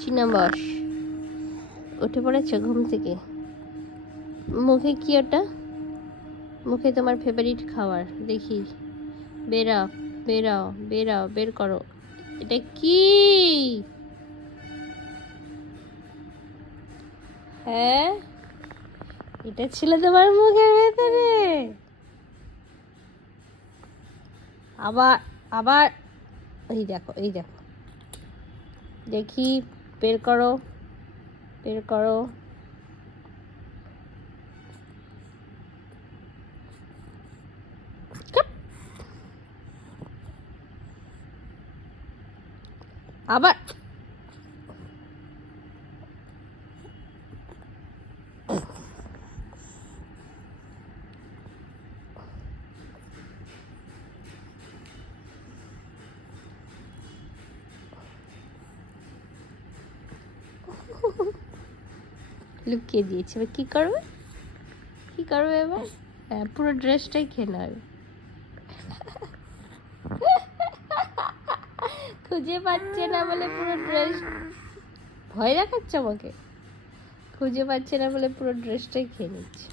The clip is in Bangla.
চীনা বস উঠে পড়েছে ঘুম থেকে। মুখে কি ওটা? মুখে তোমার ফেভারিট খাবার দেখি। বেরাও বেরাও বেরাও, বের করো। এটা কি? হ্যাঁ, এটা ছিল তোমার মুখের ভেতরে। আবার আবার এই দেখো, এই দেখো, দেখি, বের করো, বের করো। আবার লুকিয়ে দিয়েছে। এবার কি করবে? কি করবে এবার? হ্যাঁ, পুরো ড্রেসটাই খেয়ে নেবে। খুঁজে পাচ্ছে না বলে পুরো ড্রেস। ভয় দেখাচ্ছে আমাকে। খুঁজে পাচ্ছে না বলে পুরো ড্রেসটাই খেয়ে নিচ্ছে।